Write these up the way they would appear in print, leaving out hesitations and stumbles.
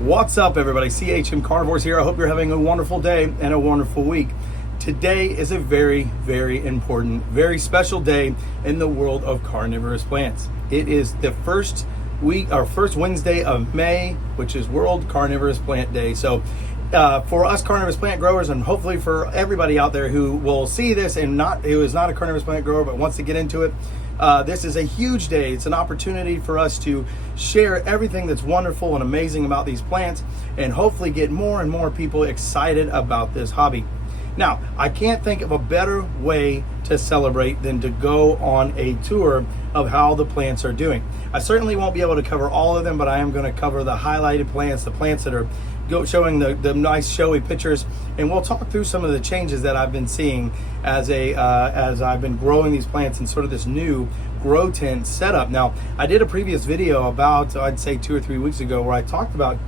What's up, everybody? CHM Carnivores here. I hope you're having a wonderful day and a wonderful week. Today is a very, very important, very special day in the world of carnivorous plants. It is the first Wednesday of May, which is World Carnivorous Plant Day. So for us carnivorous plant growers, and hopefully for everybody out there who will see this and who is not a carnivorous plant grower but wants to get into it, this is a huge day. It's an opportunity for us to share everything that's wonderful and amazing about these plants and hopefully get more and more people excited about this hobby. Now, I can't think of a better way to celebrate than to go on a tour of how the plants are doing. I certainly won't be able to cover all of them, but I am going to cover the highlighted plants, the plants that are showing the nice showy pictures, and we'll talk through some of the changes that I've been seeing as I've been growing these plants in sort of this new grow tent setup. Now, I did a previous video about, I'd say 2 or 3 weeks ago, where I talked about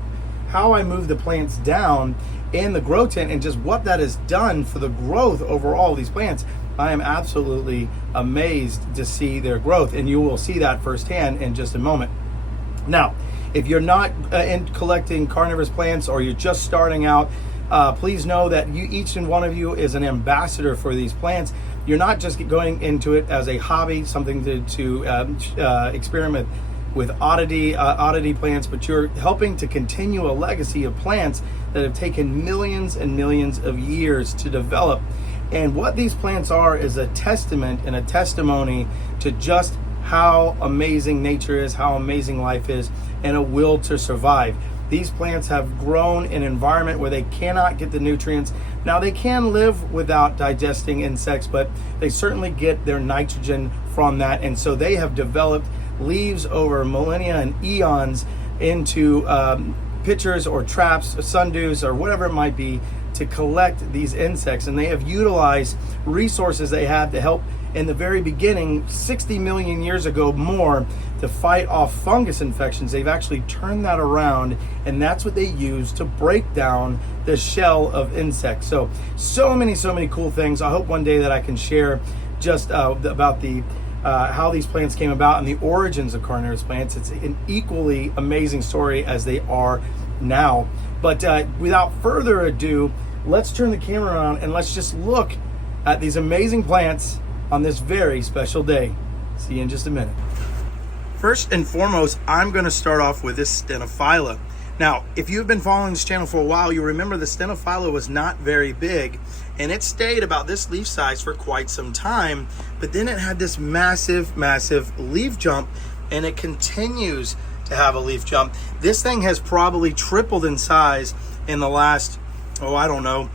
how I move the plants down in the grow tent and just what that has done for the growth overall of these plants. I am absolutely amazed to see their growth, and you will see that firsthand in just a moment. Now, if you're not in collecting carnivorous plants or you're just starting out, please know that each and one of you is an ambassador for these plants. You're not just going into it as a hobby, something to experiment with oddity plants, but you're helping to continue a legacy of plants that have taken millions and millions of years to develop. And what these plants are is a testament and a testimony to just how amazing nature is, how amazing life is, and a will to survive. These plants have grown in an environment where they cannot get the nutrients. Now, they can live without digesting insects, but they certainly get their nitrogen from that. And so they have developed leaves over millennia and eons into pitchers or traps, or sundews, or whatever it might be, to collect these insects. And they have utilized resources they have to help in the very beginning, 60 million years ago more, to fight off fungus infections. They've actually turned that around, and that's what they use to break down the shell of insects. So many cool things. I hope one day that I can share just about the how these plants came about and the origins of carnivorous plants. It's an equally amazing story as they are now. But without further ado, let's turn the camera around and let's just look at these amazing plants on this very special day. See you in just a minute. First and foremost, I'm going to start off with this Stenophylla. Now, if you've been following this channel for a while, you remember the Stenophylla was not very big, and it stayed about this leaf size for quite some time, but then it had this massive leaf jump, and it continues to have a leaf jump. This thing has probably tripled in size in the last, I don't know,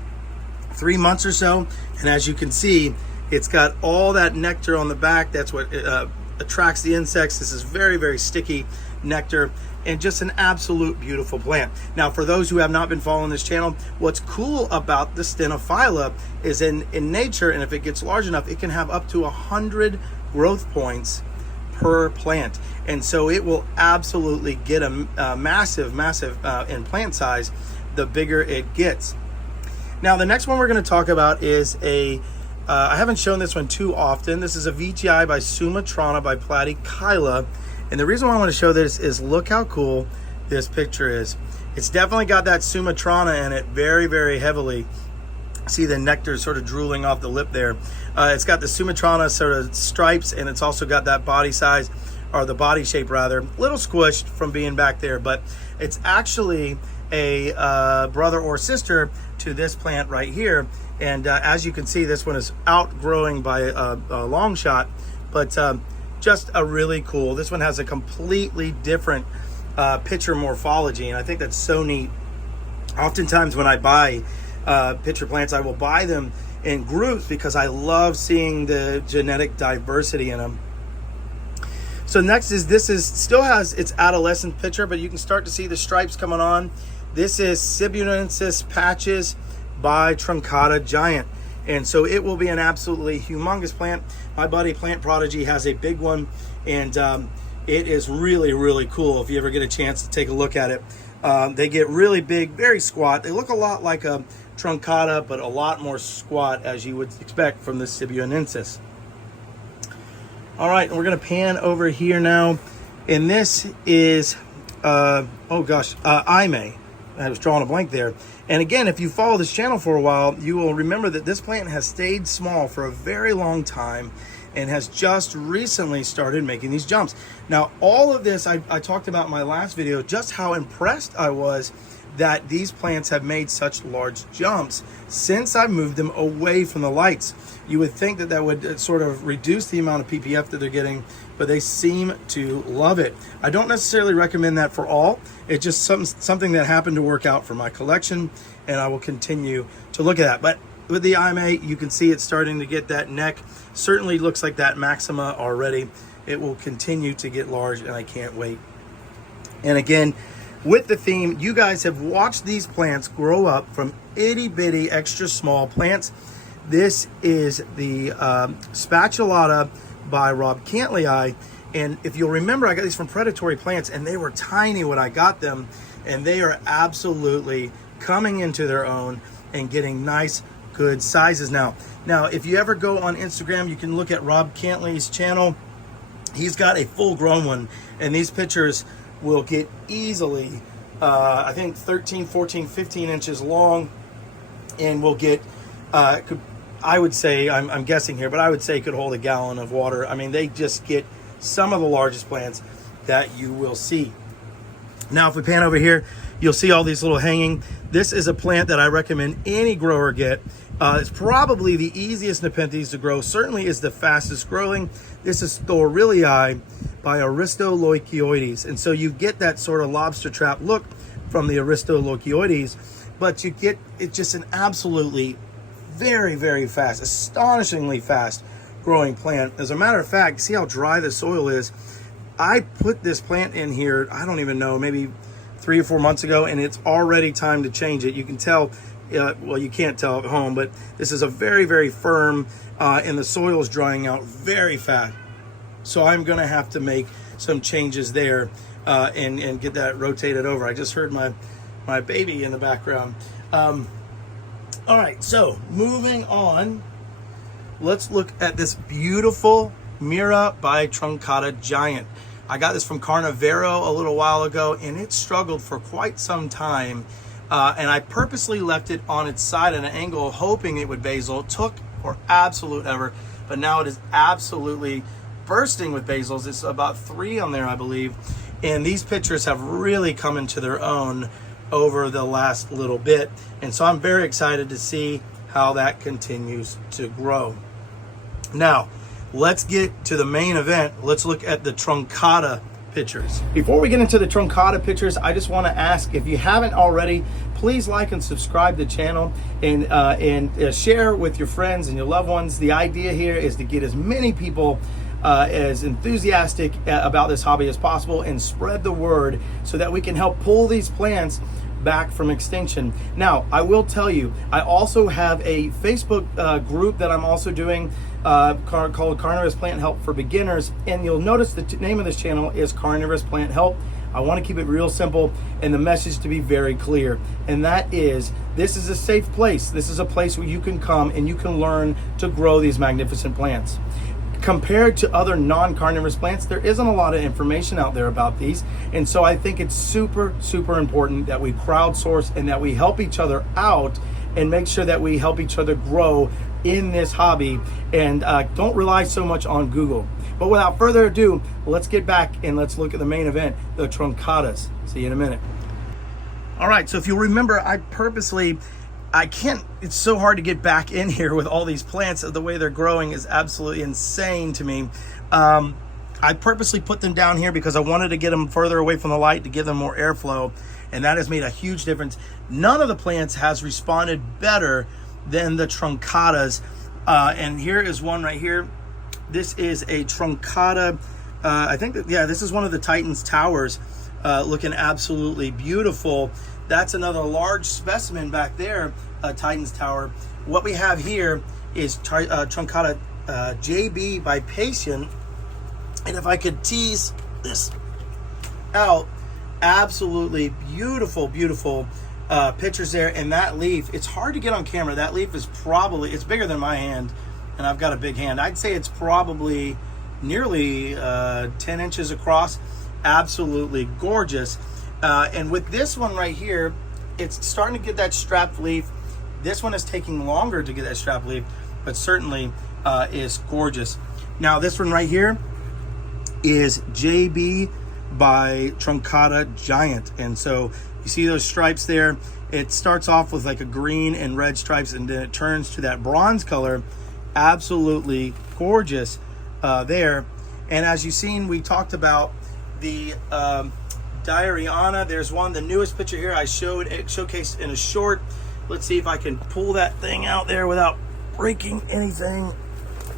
3 months or so. And as you can see, it's got all that nectar on the back. That's what attracts the insects. This is very sticky nectar, and just an absolute beautiful plant. Now, for those who have not been following this channel, what's cool about the Stenophylla is in nature, and if it gets large enough, it can have up to 100 growth points per plant. And so it will absolutely get a massive in plant size the bigger it gets. Now, the next one we're going to talk about is I haven't shown this one too often. This is a VGI by Sumatrana by Platykyla. And the reason why I want to show this is look how cool this picture is. It's definitely got that Sumatrana in it very heavily. See the nectar sort of drooling off the lip there. It's got the Sumatrana sort of stripes, and it's also got that body size, or the body shape rather, a little squished from being back there, but it's actually a brother or sister to this plant right here. And as you can see, this one is outgrowing by a long shot, but just a really cool. This one has a completely different pitcher morphology, and I think that's so neat. Oftentimes when I buy pitcher plants, I will buy them in groups because I love seeing the genetic diversity in them. So next is, still has its adolescent pitcher, but you can start to see the stripes coming on. This is Sibunensis patches by Truncata giant. And so it will be an absolutely humongous plant. My buddy Plant Prodigy has a big one, and it is really cool if you ever get a chance to take a look at it. They get really big, very squat. They look a lot like a Truncata, but a lot more squat, as you would expect from the Sibunensis. All right, and we're gonna pan over here now. And this is, Ime. I was drawing a blank there. And again, if you follow this channel for a while, you will remember that this plant has stayed small for a very long time and has just recently started making these jumps. Now, all of this, I talked about in my last video, just how impressed I was that these plants have made such large jumps since I moved them away from the lights. You would think that that would sort of reduce the amount of ppf that they're getting, but they seem to love it. I don't necessarily recommend that for all. It's just something that happened to work out for my collection, and I will continue to look at that. But with the IMA, you can see it's starting to get that neck. Certainly looks like that maxima already. It will continue to get large, and I can't wait. And again, with the theme, you guys have watched these plants grow up from itty bitty extra small plants. This is the spatulata by Rob Cantley. And if you'll remember, I got these from Predatory Plants, and they were tiny when I got them, and they are absolutely coming into their own and getting nice, good sizes now. Now, if you ever go on Instagram, you can look at Rob Cantley's channel. He's got a full-grown one, and these pictures will get easily, I think 13, 14, 15 inches long, and will get, I would say, I'm guessing here, but I would say could hold a gallon of water. I mean, they just get some of the largest plants that you will see. Now, if we pan over here, you'll see all these little hanging. This is a plant that I recommend any grower get. It's probably the easiest Nepenthes to grow, certainly is the fastest growing. This is Thorilii by aristolochioides. And so you get that sort of lobster trap look from the aristolochioides, but you get, it's just an absolutely very, very fast, astonishingly fast growing plant. As a matter of fact, see how dry the soil is? I put this plant in here, I don't even know, maybe 3 or 4 months ago, and it's already time to change it. You can tell, well, you can't tell at home, but this is a very, very firm, and the soil is drying out very fast. So I'm gonna have to make some changes there and get that rotated over. I just heard my baby in the background. All right, so moving on, let's look at this beautiful Mira by Truncata Giant. I got this from Carnivoro a little while ago, and it struggled for quite some time. And I purposely left it on its side at an angle, hoping it would basil. It took for absolute ever, but now it is absolutely bursting with basils. It's about 3 on there, I believe. And these pictures have really come into their own over the last little bit. And so I'm very excited to see how that continues to grow. Now, let's get to the main event. Let's look at the Truncata pictures. Before we get into the Truncata pictures, I just want to ask, if you haven't already, please like and subscribe to the channel and share with your friends and your loved ones. The idea here is to get as many people as enthusiastic about this hobby as possible and spread the word so that we can help pull these plants back from extinction. Now, I will tell you, I also have a Facebook group that I'm also doing called Carnivorous Plant Help for Beginners, and you'll notice the name of this channel is Carnivorous Plant Help. I want to keep it real simple and the message to be very clear, and that is, this is a safe place. This is a place where you can come and you can learn to grow these magnificent plants. Compared to other non-carnivorous plants, there isn't a lot of information out there about these, and so I think it's super, super important that we crowdsource and that we help each other out and make sure that we help each other grow in this hobby, and don't rely so much on Google. But without further ado, let's get back and let's look at the main event, the Truncatas. See you in a minute. All right, so if you'll remember, it's so hard to get back in here with all these plants. The way they're growing is absolutely insane to me. I purposely put them down here because I wanted to get them further away from the light to give them more airflow, and that has made a huge difference. None of the plants has responded better than the Truncatas. And here is one right here. This is a Truncata. I think that, yeah, this is one of the Titan's towers, looking absolutely beautiful. That's another large specimen back there, Titan's Tower. What we have here is Truncata JB by Patient. And if I could tease this out, absolutely beautiful, beautiful pictures there. And that leaf, it's hard to get on camera. That leaf is probably, it's bigger than my hand, and I've got a big hand. I'd say it's probably nearly 10 inches across. Absolutely gorgeous. And with this one right here, it's starting to get that strapped leaf. This one is taking longer to get that strapped leaf, but certainly is gorgeous. Now this one right here is JB by Truncata Giant. And so you see those stripes there. It starts off with like a green and red stripes, and then it turns to that bronze color. Absolutely gorgeous there. And as you've seen, we talked about the Diariana. There's one, the newest picture here I showcased in a short. Let's see if I can pull that thing out there without breaking anything.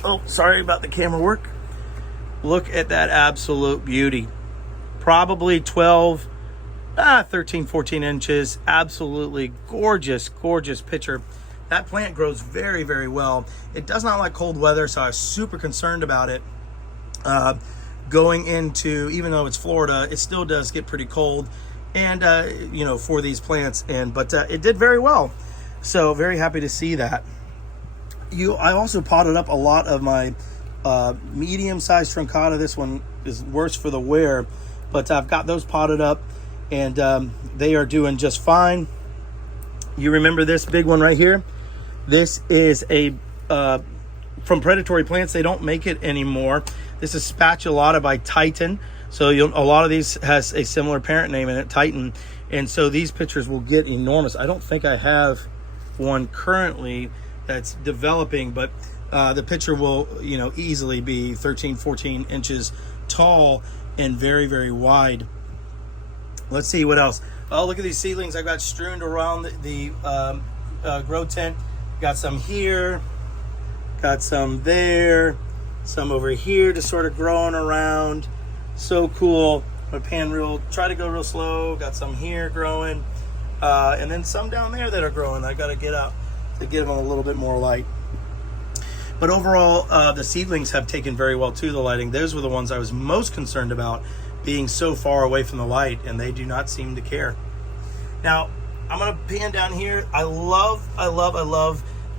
Oh, sorry about the camera work. Look at that absolute beauty. Probably 13, 14 inches. Absolutely gorgeous, gorgeous picture. That plant grows very, very well. It does not like cold weather, so I was super concerned about it. Going into, even though it's Florida, it still does get pretty cold, and you know, for these plants. But it did very well. So very happy to see that. I also potted up a lot of my medium-sized Truncata. This one is worse for the wear, but I've got those potted up, and they are doing just fine. You remember this big one right here? This is a from Predatory Plants. They don't make it anymore. This is Spatulata by Titan. So a lot of these has a similar parent name in it, Titan, and so these pictures will get enormous. I don't think I have one currently that's developing, but the picture will, you know, easily be 13, 14 inches tall and very, very wide. Let's see what else. Oh, look at these seedlings I've got strewn around the grow tent. Got some here, got some there, some over here just sort of growing around. So cool. I'm gonna try to go real slow. Got some here growing, and then some down there that are growing. I gotta get up to give them a little bit more light. But overall, the seedlings have taken very well to the lighting. Those were the ones I was most concerned about, being so far away from the light, and they do not seem to care. Now, I'm gonna pan down here. I love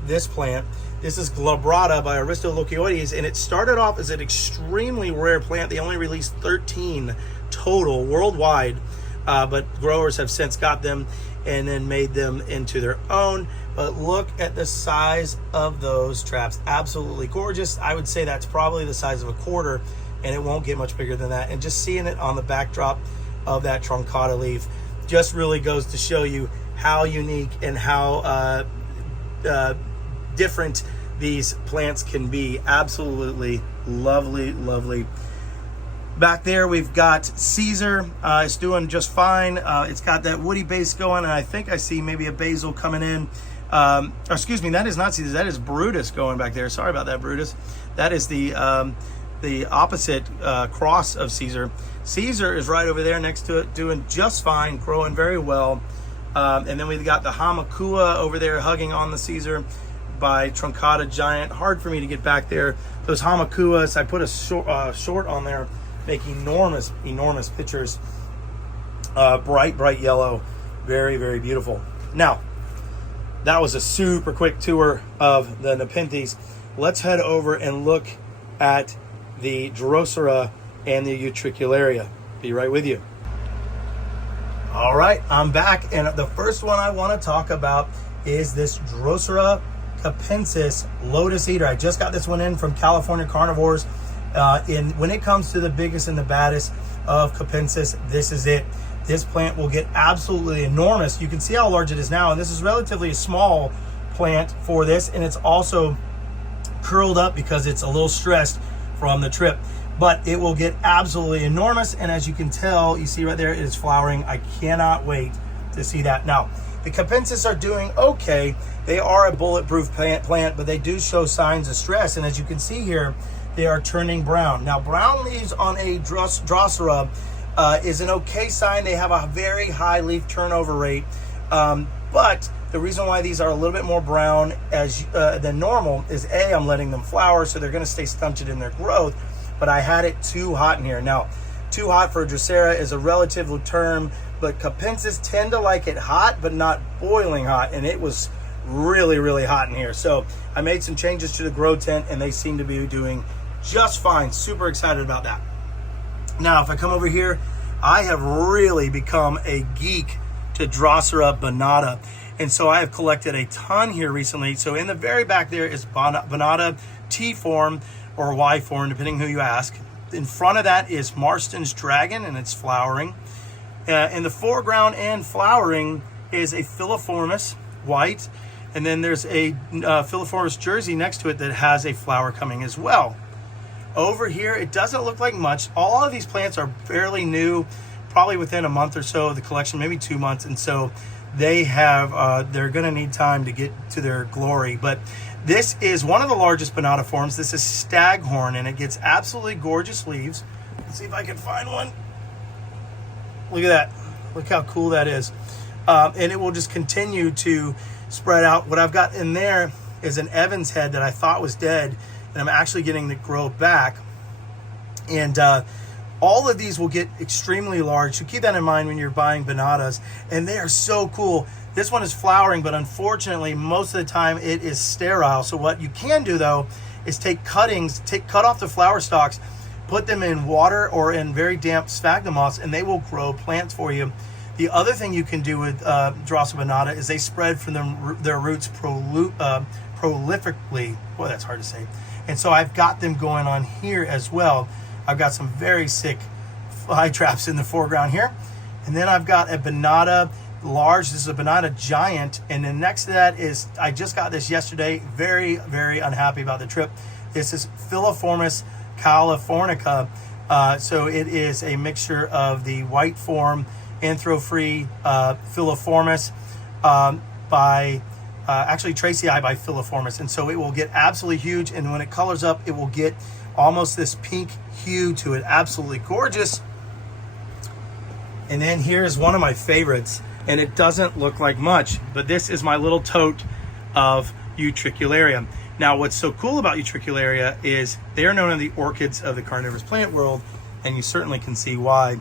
this plant. This is Glabrata by Aristolochioides, and it started off as an extremely rare plant. They only released 13 total worldwide, but growers have since got them and then made them into their own. But look at the size of those traps. Absolutely gorgeous. I would say that's probably the size of a quarter, and it won't get much bigger than that. And just seeing it on the backdrop of that Truncata leaf just really goes to show you how unique and how different these plants can be. Absolutely lovely, lovely. Back there we've got Caesar. It's doing just fine. It's got that woody base going, and I think I see maybe a basil coming in. Excuse me, that is not Caesar, that is Brutus going back there. Sorry about that, Brutus. That is the opposite cross of Caesar. Caesar is right over there next to it, doing just fine, growing very well. And then we've got the Hamakua over there hugging on the Caesar by Truncata Giant. Hard for me to get back there. Those Hamakuas, I put a short on there, make enormous, enormous pictures. Bright, bright yellow. Very, very beautiful. Now, that was a super quick tour of the Nepenthes. Let's head over and look at the Drosera and the Utricularia. Be right with you. All right, I'm back, and the first one I want to talk about is this Drosera capensis Lotus Eater. I just got this one in from California Carnivores. When it comes to the biggest and the baddest of capensis, this is it. This plant will get absolutely enormous. You can see how large it is now, and this is relatively a small plant for this, and it's also curled up because it's a little stressed from the trip. But it will get absolutely enormous, and as you can tell, you see right there, it is flowering. I cannot wait to see that. Now, the capensis are doing okay. They are a bulletproof plant, but they do show signs of stress, and as you can see here, they are turning brown. Now, brown leaves on a Drosera is an okay sign. They have a very high leaf turnover rate, but the reason why these are a little bit more brown than normal is A, I'm letting them flower, so they're gonna stay stunted in their growth, but I had it too hot in here. Now, too hot for a Drosera is a relative term, but capensis tend to like it hot, but not boiling hot, and it was really, really hot in here. So I made some changes to the grow tent, and they seem to be doing just fine. Super excited about that. Now, if I come over here, I have really become a geek to Drosera binata. And so I have collected a ton here recently. So in the very back there is binata T form or Y form, depending who you ask. In front of that is Marston's dragon, and it's flowering. In the foreground and flowering is a filiformis white, and then there's a filiformis jersey next to it that has a flower coming as well. Over here, it doesn't look like much. All of these plants are fairly new, probably within a month or so of the collection, maybe 2 months, and so they have they're going to need time to get to their glory. But this is one of the largest binata forms. This is Staghorn, and it gets absolutely gorgeous leaves. Let's see if I can find one. Look at that. Look how cool that is. And it will just continue to spread out. What I've got in there is an Evans head that I thought was dead, and I'm actually getting to grow back. And all of these will get extremely large, so keep that in mind when you're buying binatas. And they are so cool. This one is flowering, but unfortunately, most of the time it is sterile. So what you can do though is take cuttings, cut off the flower stalks, put them in water or in very damp sphagnum moss, and they will grow plants for you. The other thing you can do with Drosera binata is they spread from their roots prolifically. Boy, that's hard to say. And so I've got them going on here as well. I've got some very sick fly traps in the foreground here. And then I've got a binata large. This is a binata giant. And then next to that is, I just got this yesterday. Very, very unhappy about the trip. This is Filiformis californica. So it is a mixture of the white form, anthro-free Filiformis by actually Tracii by Filiformis. And so it will get absolutely huge. And when it colors up, it will get almost this pink hue to it. Absolutely gorgeous. And then here's one of my favorites, and it doesn't look like much, but this is my little tote of Utricularia. Now, what's so cool about Utricularia is they are known as the orchids of the carnivorous plant world, and you certainly can see why.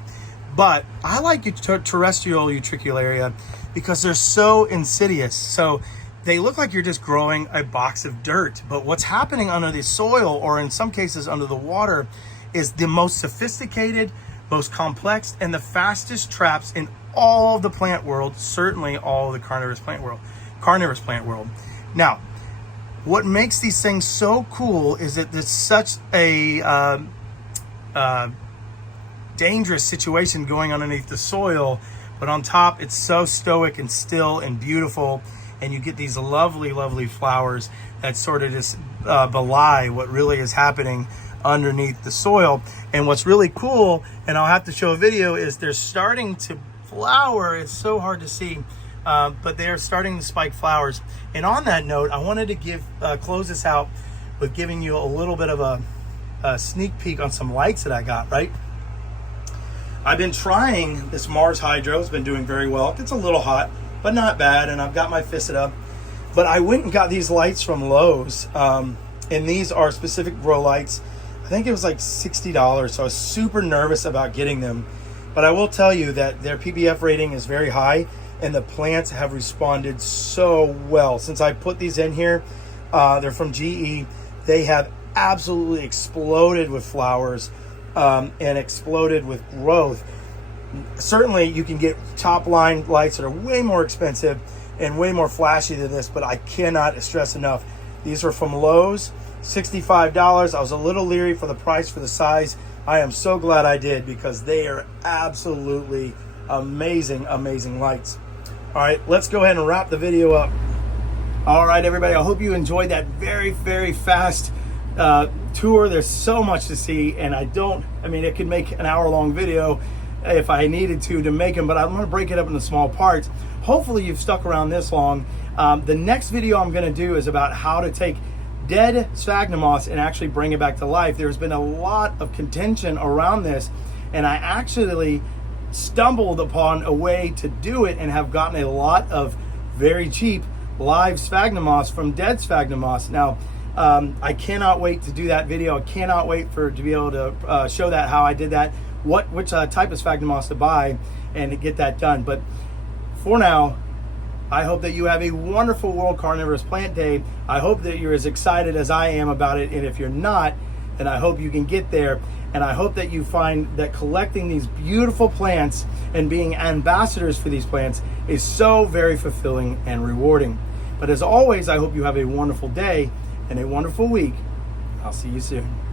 But I like terrestrial Utricularia because they're so insidious. So they look like you're just growing a box of dirt, but what's happening under the soil, or in some cases under the water, is the most sophisticated, most complex, and the fastest traps in all of the plant world, certainly all of the carnivorous plant world. Now, what makes these things so cool is that there's such a dangerous situation going underneath the soil, but on top it's so stoic and still and beautiful, and you get these lovely, lovely flowers that sort of just belie what really is happening underneath the soil. And what's really cool, and I'll have to show a video, is they're starting to flower. It's so hard to see, but they're starting to spike flowers. And on that note, I wanted to close this out with giving you a little bit of a sneak peek on some lights that I got, right? I've been trying this Mars Hydro. It's been doing very well. It's a little hot, but not bad. And I've got my Ficida. But I went and got these lights from Lowe's. And these are specific grow lights. I think it was like $60. So I was super nervous about getting them. But I will tell you that their PBF rating is very high, and the plants have responded so well. Since I put these in here, they're from GE. They have absolutely exploded with flowers and exploded with growth. Certainly you can get top line lights that are way more expensive and way more flashy than this, but I cannot stress enough. These are from Lowe's, $65. I was a little leery for the price, for the size. I am so glad I did, because they are absolutely amazing, amazing lights. All right, let's go ahead and wrap the video up. All right, everybody, I hope you enjoyed that very, very fast tour. There's so much to see, and it could make an hour-long video if I needed to make them, but I'm going to break it up into small parts. Hopefully you've stuck around this long. The next video I'm going to do is about how to take dead sphagnum moss and actually bring it back to life. There's been a lot of contention around this, and I actually stumbled upon a way to do it and have gotten a lot of very cheap live sphagnum moss from dead sphagnum moss. Now, I cannot wait to do that video. I cannot wait to be able to show that, how I did that, which type of sphagnum moss to buy, and to get that done. But for now, I hope that you have a wonderful World Carnivorous Plant Day. I hope that you're as excited as I am about it, and if you're not, then I hope you can get there. And I hope that you find that collecting these beautiful plants and being ambassadors for these plants is so very fulfilling and rewarding. But as always, I hope you have a wonderful day and a wonderful week. I'll see you soon.